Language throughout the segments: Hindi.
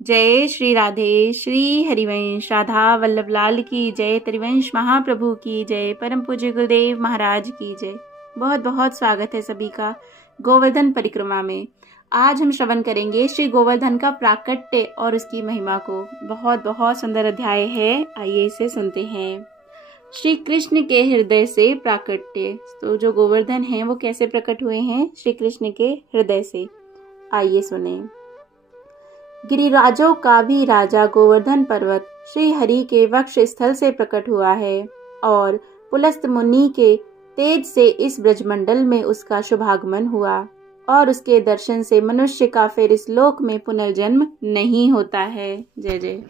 जय श्री राधे। श्री हरिवंश राधा वल्लभ लाल की जय। त्रिवंश महाप्रभु की जय। परम पूज्य गुरुदेव महाराज की जय। बहुत बहुत स्वागत है सभी का गोवर्धन परिक्रमा में। आज हम श्रवण करेंगे श्री गोवर्धन का प्राकट्य और उसकी महिमा को। बहुत बहुत सुंदर अध्याय है, आइए इसे सुनते हैं। श्री कृष्ण के हृदय से प्राकट्य। तो जो गोवर्धन हैं वो कैसे प्रकट हुए हैं? श्री कृष्ण के हृदय से। आइए सुने। गिरिराजों का भी राजा गोवर्धन पर्वत श्री हरि के वक्ष स्थल से प्रकट हुआ है और पुलस्त मुनि के तेज से इस ब्रजमंडल में उसका शुभागमन हुआ और उसके दर्शन से मनुष्य का फिर इस लोक में पुनर्जन्म नहीं होता है। जय जय।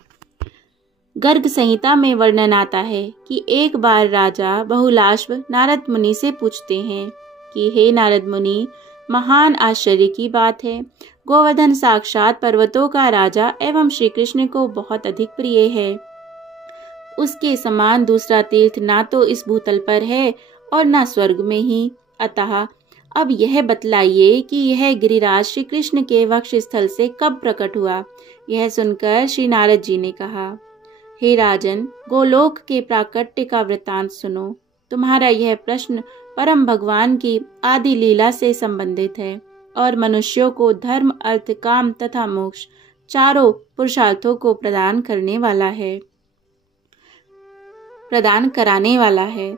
गर्ग संहिता में वर्णन आता है कि एक बार राजा बहुलाश्व नारद मुनि से पूछते हैं कि हे नारद मुनि, महान आश्चर्य की बात है, गोवर्धन साक्षात पर्वतों का राजा एवं श्री कृष्ण को बहुत अधिक प्रिय है। उसके समान दूसरा तीर्थ ना तो इस भूतल पर है और ना स्वर्ग में ही। अतः अब यह बतलाइए कि यह गिरिराज श्री कृष्ण के वक्ष स्थल से कब प्रकट हुआ। यह सुनकर श्री नारद जी ने कहा, हे राजन, गोलोक के प्राकट्य का वृतांत सुनो। तुम्हारा यह प्रश्न परम भगवान की आदि लीला से संबंधित है और मनुष्यों को धर्म, अर्थ, काम तथा मोक्ष चारों पुरुषार्थों को प्रदान कराने वाला है।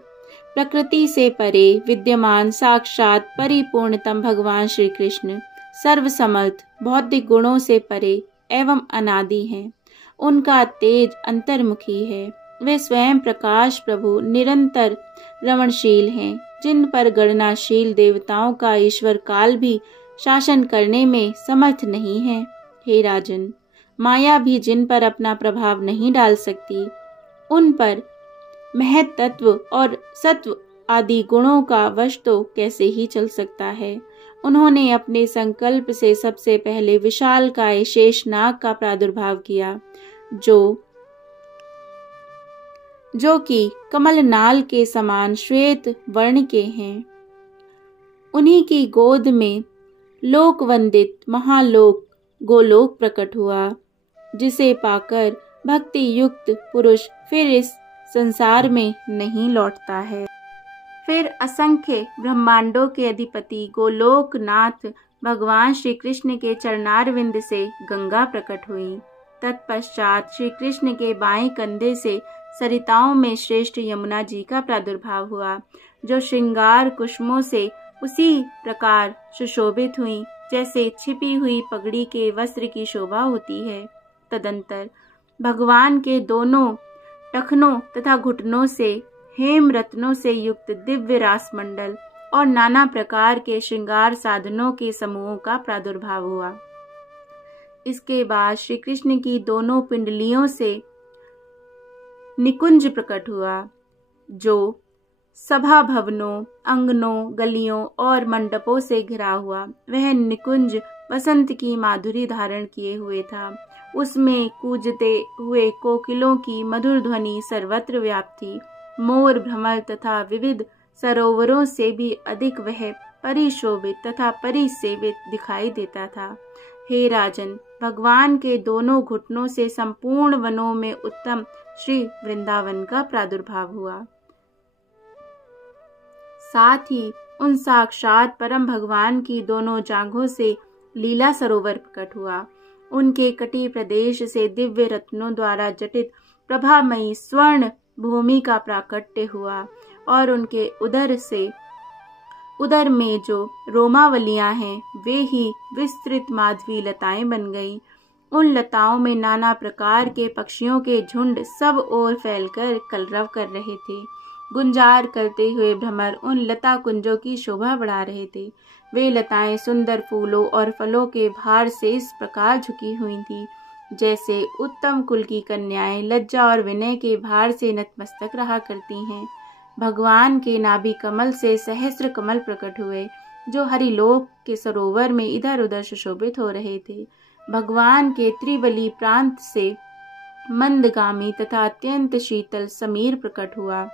प्रकृति से परे विद्यमान साक्षात परिपूर्णतम भगवान श्री कृष्ण सर्वसमर्थ, भौतिक गुणों से परे एवं अनादि हैं। उनका तेज अंतर्मुखी है। वे स्वयं प्रकाश प्रभु निरंतर रमणशील हैं, जिन पर गणनाशील देवताओं का ईश्वर काल भी शासन करने में समर्थ नहीं है। हे राजन, माया भी जिन पर अपना प्रभाव नहीं डाल सकती, उन पर महत तत्व और सत्व आदि गुणों का वश तो कैसे ही चल सकता है। उन्होंने अपने संकल्प से सबसे पहले विशालकाय शेषनाग का प्रादुर्भाव किया, जो कि कमलनाल के समान श्वेत वर्ण के हैं। उन्हीं की गोद में लोक वंदित महालोक गोलोक प्रकट हुआ, जिसे पाकर भक्ति युक्त पुरुष फिर इस संसार में नहीं लौटता है। फिर असंख्य ब्रह्मांडों के अधिपति गोलोकनाथ भगवान श्री कृष्ण के चरणारविंद से गंगा प्रकट हुई। तत्पश्चात श्री कृष्ण के बाएं कंधे से सरिताओं में श्रेष्ठ यमुना जी का प्रादुर्भाव हुआ, जो श्रृंगार कुसुमों से उसी प्रकार सुशोभित हुई जैसे छिपी हुई पगड़ी के वस्त्र की शोभा होती है। तदंतर भगवान के दोनों टखनों तथा घुटनों से हेम रत्नों से युक्त दिव्य रास मंडल और नाना प्रकार के श्रृंगार साधनों के समूहों का प्रादुर्भाव हुआ। इसके बाद श्री कृष्ण की दोनों पिंडलियों से निकुंज प्रकट हुआ, जो सभा भवनों, अंगनों, गलियों और मंडपों से घिरा हुआ। वह निकुंज वसंत की माधुरी धारण किए हुए था। उसमें कूजते हुए कोकिलों की मधुर ध्वनि सर्वत्र व्याप्त थी। मोर, भ्रमर तथा विविध सरोवरों से भी अधिक वह परिशोभित तथा परिसेवित दिखाई देता था। हे राजन, भगवान के दोनों घुटनों से संपूर्ण वनों में उत्तम श्री वृंदावन का प्रादुर्भाव हुआ। साथ ही उन साक्षात परम भगवान की दोनों जांघों से लीला सरोवर प्रकट हुआ। उनके कटी प्रदेश से दिव्य रत्नों द्वारा जटित प्रभामयी स्वर्ण भूमि का प्राकट्य हुआ और उनके उदर में जो रोमावलियां हैं, वे ही विस्तृत माधवी लताएं बन गईं। उन लताओं में नाना प्रकार के पक्षियों के झुंड सब ओर फैलकर कलरव कर रहे थे। गुंजार करते हुए भ्रमर उन लता कुंजों की शोभा बढ़ा रहे थे। वे लताएं सुंदर फूलों और फलों के भार से इस प्रकार झुकी हुई थी, जैसे उत्तम कुल की कन्याएं लज्जा और विनय के भार से नतमस्तक रहा करती हैं। भगवान के नाभि कमल से सहस्त्र कमल प्रकट हुए, जो हरिलोक के सरोवर में इधर उधर सुशोभित हो रहे थे। भगवान के त्रिबली प्रांत से मंदगामी तथा अत्यंत शीतल समीर प्रकट हुआ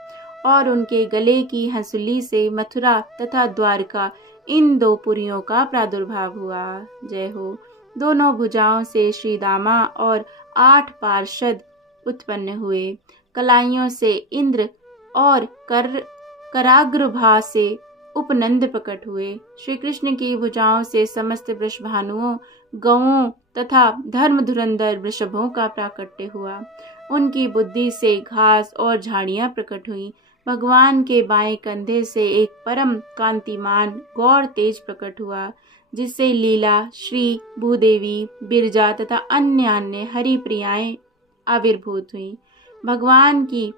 और उनके गले की हंसुली से मथुरा तथा द्वारका इन दो पुरियों का प्रादुर्भाव हुआ। जय हो। दोनों भुजाओं से श्रीदामा और 8 पार्षद उत्पन्न हुए। कलाइयों से इंद्र और कराग्रभा से उपनंद प्रकट हुए। श्री कृष्ण की भुजाओं से समस्त वृषभानुओं, गौओं तथा धर्म धुरंधर वृषभों का प्राकट्य हुआ। उनकी बुद्धि से घास और झाड़ियां प्रकट हुई। भगवान के बाएं कंधे से एक परम कांतिमान गौर तेज प्रकट हुआ, जिससे लीला, श्री भूदेवी, बिरजा तथा अन्य हरि प्रियाएं आविर्भूत हुई। भगवान की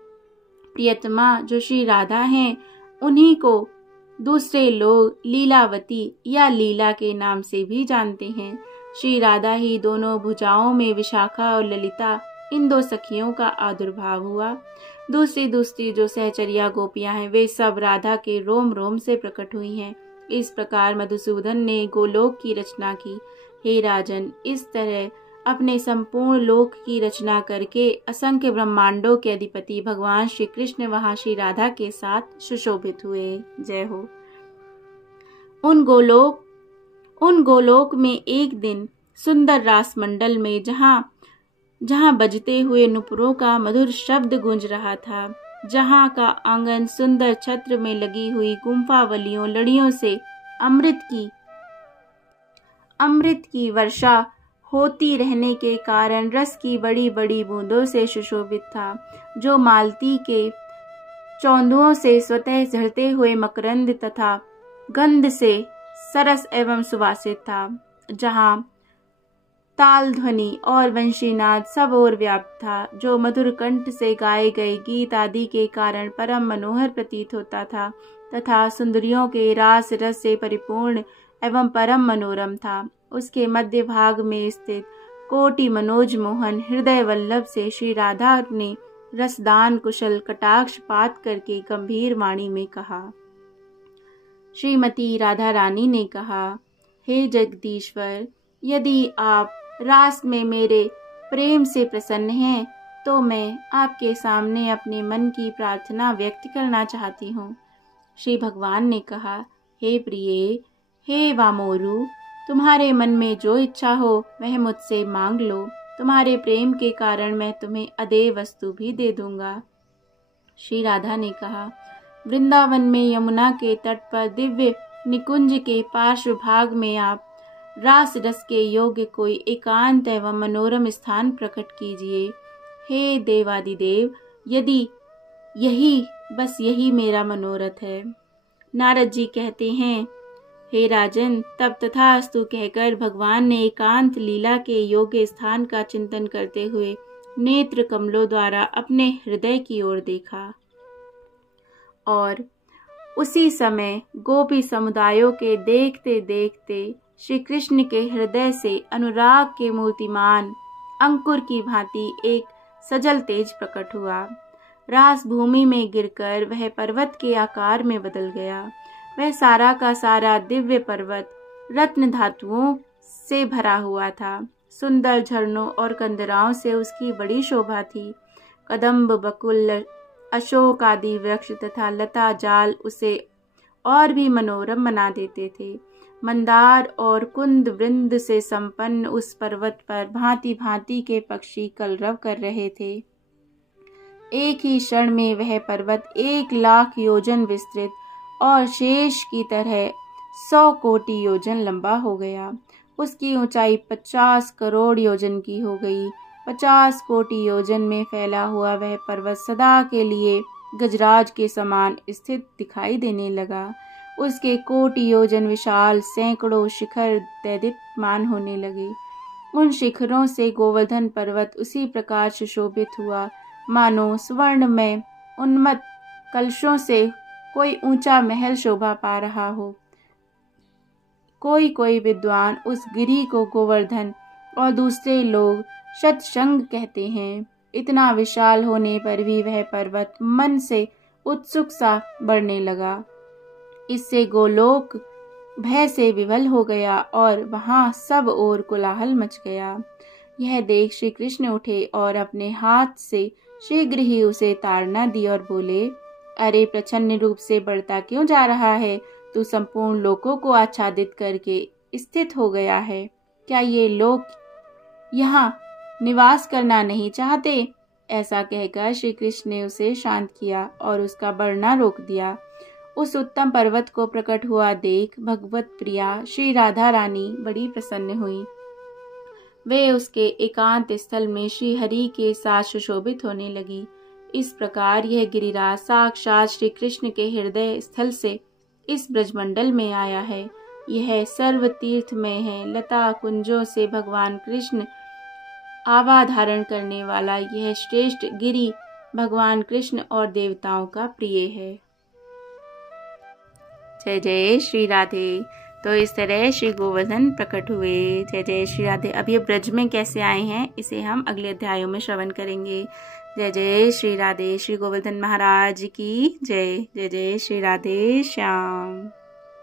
प्रियतमा जो श्री राधा हैं, उन्हीं को दूसरे लोग लीलावती या लीला के नाम से भी जानते हैं। श्री राधा ही दोनों भुजाओं में विशाखा और ललिता, इन 2 सखियों का आविर्भाव हुआ। दूसरी जो सहचर्या गोपियां हैं, वे सब राधा के रोम रोम से प्रकट हुई हैं। इस प्रकार मधुसूदन ने गोलोक की रचना की। हे राजन, इस तरह अपने संपूर्ण लोक की रचना करके असंख्य ब्रह्मांडों के अधिपति भगवान श्री कृष्ण वहां श्री राधा के साथ सुशोभित हुए। जय हो। उन गोलोक में एक दिन सुंदर रास मंडल में जहाँ बजते हुए नुपुरों का मधुर शब्द गूंज रहा था, जहाँ का आंगन सुंदर छत्र में लगी हुई गुम्फावलियों लड़ियों से अमृत की वर्षा होती रहने के कारण रस की बड़ी बड़ी बूंदों से सुशोभित था, जो मालती के चौंधुओं से स्वतः झरते हुए मकरंद तथा गंध से सरस एवं सुवासित था, जहाँ ताल ध्वनि और वंशीनाद सब ओर व्याप्त था, जो मधुर कंठ से गाए गए गीत आदि के कारण परम मनोहर प्रतीत होता था तथा सुंदरियों के रास रस से परिपूर्ण एवं परम मनोरम था। उसके मध्य भाग में स्थित कोटि मनोज मोहन हृदय वल्लभ से श्री राधा ने रसदान कुशल कटाक्ष पात करके गंभीर वाणी में कहा। श्रीमती राधा रानी ने कहा, हे जगदीश्वर, यदि आप रास में मेरे प्रेम से प्रसन्न हैं, तो मैं आपके सामने अपने मन की प्रार्थना व्यक्त करना चाहती हूँ। श्री भगवान ने कहा, हे प्रिये, हे वामोरु, तुम्हारे मन में जो इच्छा हो वह मुझसे मांग लो। तुम्हारे प्रेम के कारण मैं तुम्हें अदेय वस्तु भी दे दूंगा। श्री राधा ने कहा, वृंदावन में यमुना के तट पर दिव्य निकुंज के पार्श्व भाग में आप रास रस के योग्य कोई एकांत एवं मनोरम स्थान प्रकट कीजिए। हे देवादिदेव, यदि यही मेरा मनोरथ है। नारद जी कहते हैं, हे राजन, तब तथास्तु कहकर भगवान ने एकांत लीला के योग्य स्थान का चिंतन करते हुए नेत्र कमलों द्वारा अपने हृदय की ओर देखा, और उसी समय गोपी समुदायों के देखते देखते श्री कृष्ण के हृदय से अनुराग के मूर्तिमान अंकुर की भांति एक सजल तेज प्रकट हुआ। रास भूमि में गिरकर वह पर्वत के आकार में बदल गया। वह सारा का सारा दिव्य पर्वत रत्न धातुओं से भरा हुआ था। सुंदर झरनों और कंदराओं से उसकी बड़ी शोभा थी। कदम्ब, बकुल, अशोक आदि वृक्ष तथा लता जाल उसे और भी मनोरम बना देते थे। मंदार और कुंद वृंद से संपन्न उस पर्वत पर भांति भांति के पक्षी कलरव कर रहे थे। एक ही क्षण में वह पर्वत 1,00,000 योजन विस्तृत और शेष की तरह 100 कोटि योजन लंबा हो गया। उसकी ऊंचाई 50 करोड़ योजन की हो गई। 50 कोटि योजन में फैला हुआ वह पर्वत सदा के लिए गजराज के समान स्थित दिखाई देने लगा। उसके कोटि योजन विशाल सैकड़ों शिखर दैदीप्यमान होने लगे। उन शिखरों से गोवर्धन पर्वत उसी प्रकार सुशोभित हुआ, मानो स्वर्ण में उन्मत्त कलशों से कोई ऊंचा महल शोभा पा रहा हो। कोई विद्वान उस गिरी को गोवर्धन और दूसरे लोग शतशृंग कहते हैं। इतना विशाल होने पर भी वह पर्वत मन से उत्सुक सा बढ़ने लगा। इससे गोलोक भय से विवल हो गया और वहां सब ओर कोलाहल मच गया। यह देख श्री कृष्ण उठे और अपने हाथ से शीघ्र ही उसे ताड़ना दी और बोले, अरे प्रच्छन्न रूप से बढ़ता क्यों जा रहा है? तू संपूर्ण लोकों को आच्छादित करके स्थित हो गया है। क्या ये लोग यहाँ निवास करना नहीं चाहते? ऐसा कहकर श्री कृष्ण ने उसे शांत किया और उसका बढ़ना रोक दिया। उस उत्तम पर्वत को प्रकट हुआ देख भगवत प्रिया श्री राधा रानी बड़ी प्रसन्न हुई। वे उसके एकांत स्थल में श्री हरि के साथ सुशोभित होने लगी। इस प्रकार यह गिरिराज साक्षात श्री कृष्ण के हृदय स्थल से इस ब्रजमंडल में आया है। यह सर्व तीर्थ में है। लता कुंजों से भगवान कृष्ण आभा धारण करने वाला यह श्रेष्ठ गिरि भगवान कृष्ण और देवताओं का प्रिय है। जय जय श्री राधे। तो इस तरह श्री गोवर्धन प्रकट हुए। जय जय श्री राधे। अब ये ब्रज में कैसे आए हैं इसे हम अगले अध्यायों में श्रवण करेंगे। जय जय श्री राधे। श्री गोवर्धन महाराज की जय। जय जय श्री राधे श्याम।